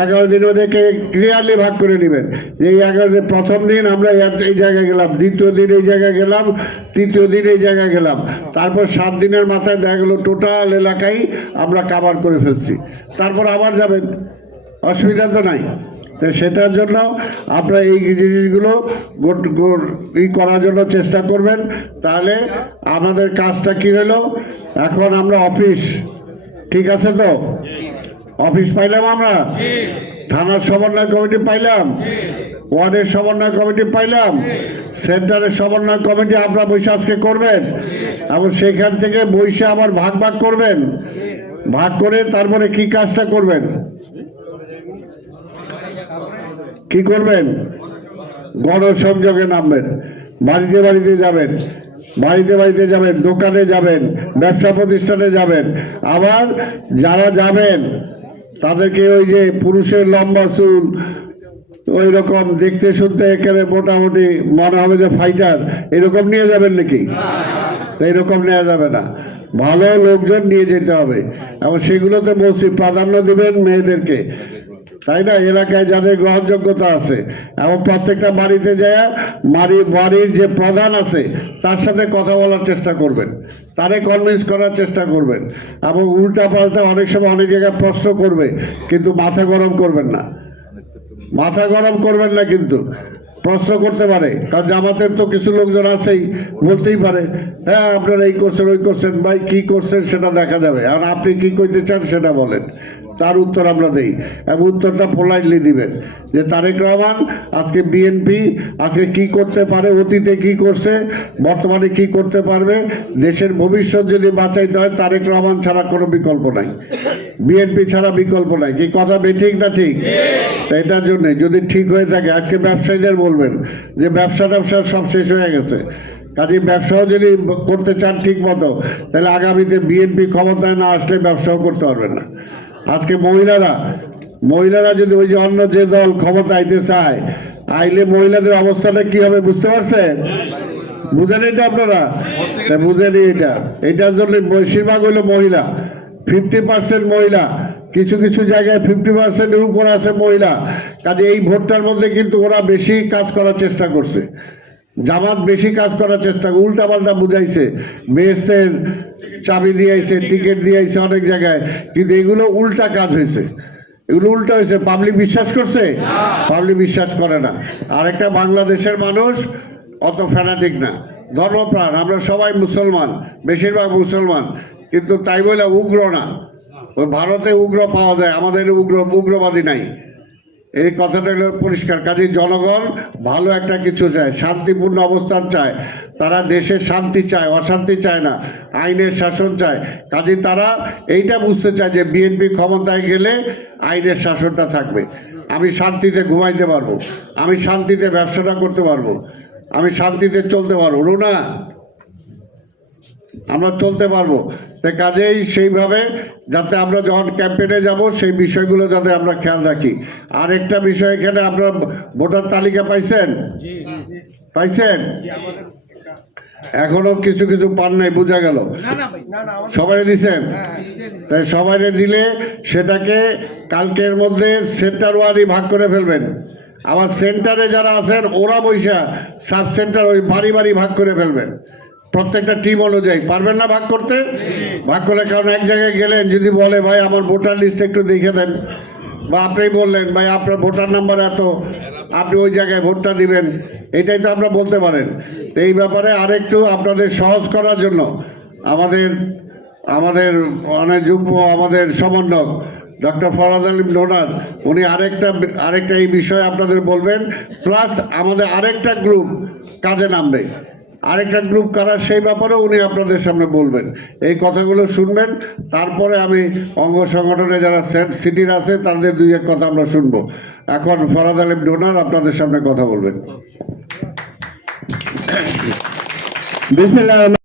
11 দিন ওদেরকে ক্লিয়ারলি ভাগ করে নেবেন যে এই 11 দিন, প্রথম দিন আমরা এই জায়গায় গেলাম, দ্বিতীয় দিন এই জায়গায় গেলাম, তৃতীয় দিন এই জায়গায় গেলাম, তারপর 7 দিনের মাথায় দেখা গেলো টোটাল এলাকায় আমরা কাভার করে ফেলছি। তারপর আবার যাবেন, অসুবিধা তো নাই। তো সেটার জন্য আপনারা এই জিনিসগুলো করার জন্য চেষ্টা করবেন। তাহলে আমাদের কাজটা কি হলো, এখন আমরা অফিস, ঠিক আছে তো, অফিস পাইলাম, আমরা থানার সমন্বয় কমিটি পাইলাম, ওয়ার্ডের সমন্বয় কমিটি পাইলাম, সেন্টারের সমন্বয় কমিটি আপনারা বসে আজকে করবেন এবং সেখান থেকে বসে আবার ভাগ ভাগ করবেন। ভাগ করে তারপরে কি কাজটা করবেন, কি করবেন, গণসংযোগে নামবেন, বাড়িতে বাড়িতে যাবেন, বাড়িতে বাড়িতে যাবেন, দোকানে যাবেন, ব্যবসা প্রতিষ্ঠানে যাবেন। আবার যারা যাবেন তাদেরকে ওই যে পুরুষের লম্বা চুল, ওই রকম দেখতে শুনতে একেবারে মোটামুটি মনে হবে যে ফাইটার, এরকম নিয়ে যাবেন নাকি? এইরকম নেওয়া যাবে না, ভালো লোকজন নিয়ে যেতে হবে এবং সেগুলোতে বেশি প্রাধান্য দেবেন মেয়েদেরকে, তাই না? এলাকায় যাদের গ্রহণযোগ্যতা আছে এবং প্রত্যেকটা বাড়িতে যায় বাড়ির যে প্রধান আছে তার সাথে কথা বলার চেষ্টা করবেন, তারে কনভিন্স করার চেষ্টা করবেন এবং উল্টা পাল্টা অনেক সময় অনেক জায়গায় প্রশ্ন করবে, কিন্তু মাথা গরম করবেন না, মাথা গরম করবেন না, কিন্তু প্রশ্ন করতে পারে, কারণ জামাতের তো কিছু লোকজন আছেই, বলতেই পারে হ্যাঁ আপনারা এই করছেন ওই করছেন, ভাই কি করছেন সেটা দেখা যাবে, আর আপনি কি করতে চান সেটা বলেন, তার উত্তর আমরা দেই এবং উত্তরটা পোলাইটলি দিবেন যে তারেক রহমান আজকে বিএনপি আজকে কি করতে পারে, অতীতে কি করছে, বর্তমানে কি করতে পারবে, দেশের ভবিষ্যৎ যদি বাঁচাইতে হয় তারেক রহমান ছাড়া কোনো বিকল্প নাই, বিএনপি ছাড়া বিকল্প নাই। কি কথা ঠিক না ঠিক? এটার জন্য যদি ঠিক হয়ে থাকে আজকে ব্যবসায়ীদের বলবেন যে ব্যবসা সব শেষ হয়ে গেছে, কাজে ব্যবসাও যদি করতে চান ঠিক মতো তাহলে আগামীতে বিএনপি ক্ষমতায় না আসলে ব্যবসাও করতে পারবেন না। আজকে মহিলারা যদি ওই যে অন্য যে দল ক্ষমতা আইতে চায়, আইলে মহিলাদের অবস্থাটা কি হবে বুঝতে পারছেন? বুঝেন এটা আপনারা? বুঝেনি এটা? এটার জন্য বেশিরভাগ হইলো মহিলা, 50% মহিলা, কিছু কিছু জায়গায় 50%-এর উপর আছে মহিলা। কাজে এই ভোটটার মধ্যে কিন্তু ওরা বেশি কাজ করার চেষ্টা করছে, জামাত বেশি কাজ করার চেষ্টা, উল্টা পাল্টা বুঝাইছে, বেহেস্তের চাবি দিয়েছে, টিকিট দিয়েছে অনেক জায়গায়, কিন্তু এগুলো উল্টা কাজ হয়েছে, এগুলো উল্টা হয়েছে। পাবলিক বিশ্বাস করছে? পাবলিক বিশ্বাস করে না। আরেকটা, বাংলাদেশের মানুষ অত ফ্যানাটিক না, ধর্মপ্রাণ, আমরা সবাই মুসলমান, বেশিরভাগ মুসলমান, কিন্তু তাই বলে উগ্র না। ওই ভারতে উগ্র পাওয়া যায়, আমাদের উগ্রবাদী নাই, এই কথাটা হলো পরিষ্কার। কাজে জনগণ ভালো একটা কিছু চায়, শান্তিপূর্ণ অবস্থান চায়, তারা দেশের শান্তি চায়, অশান্তি চায় না, আইনের শাসন চায়। কাজে তারা এইটা বুঝতে চায় যে বিএনপি ক্ষমতায় গেলে আইনের শাসনটা থাকবে, আমি শান্তিতে ঘুমাইতে পারবো, আমি শান্তিতে ব্যবসাটা করতে পারবো, আমি শান্তিতে চলতে পারবো না, আমরা চলতে পারবো। কাজেই সেইভাবে যাতে আমরা যখন ক্যাম্পেইনে যাব সেই বিষয়গুলো যাতে আমরা খেয়াল রাখি। আর একটা বিষয়, এখানে আপনারা ভোটার তালিকা পাইছেন? এখনো কিছু কিছু পান নাই, বোঝা গেল। সবাই দিচ্ছেন? তাই সবাই দিলে সেটাকে কালকের মধ্যে সেন্টার ওয়ারি ভাগ করে ফেলবেন। আবার সেন্টারে যারা আছেন ওরা বৈশা সাব সেন্টার ওই বাড়ি বাড়ি ভাগ করে ফেলবেন, প্রত্যেকটা টিম অনুযায়ী। পারবেন না ভাগ করতে? ভাগ করলে, কারণ এক জায়গায় গেলেন যদি বলে ভাই আমার ভোটার লিস্ট একটু দেখে দেন, বা আপনি বললেন ভাই আপনার ভোটার নাম্বার এত, আপনি ওই জায়গায় ভোটটা দিবেন, এটাই তো আপনারা বলতে পারেন। এই ব্যাপারে আরেকটু আপনাদের সহজ করার জন্য আমাদের অনেক যুগ্ম আমাদের সমন্বয়ক ডক্টর ফরহাদ আলী ডোনার উনি আরেকটা এই বিষয়ে আপনাদের বলবেন। প্লাস আমাদের আরেকটা গ্রুপ কাজে নামবে, আরেকটা গ্রুপ কারা সেই ব্যাপারেও উনি আপনাদের সামনে বলবেন। এই কথাগুলো শুনবেন, তারপরে আমি অঙ্গ সংগঠনে যারা সিটির আছে তাদের দুই এক কথা আমরা শুনবো। এখন ফরহাদ আলী ডোনার আপনাদের সামনে কথা বলবেন। বিসমিল্লাহ।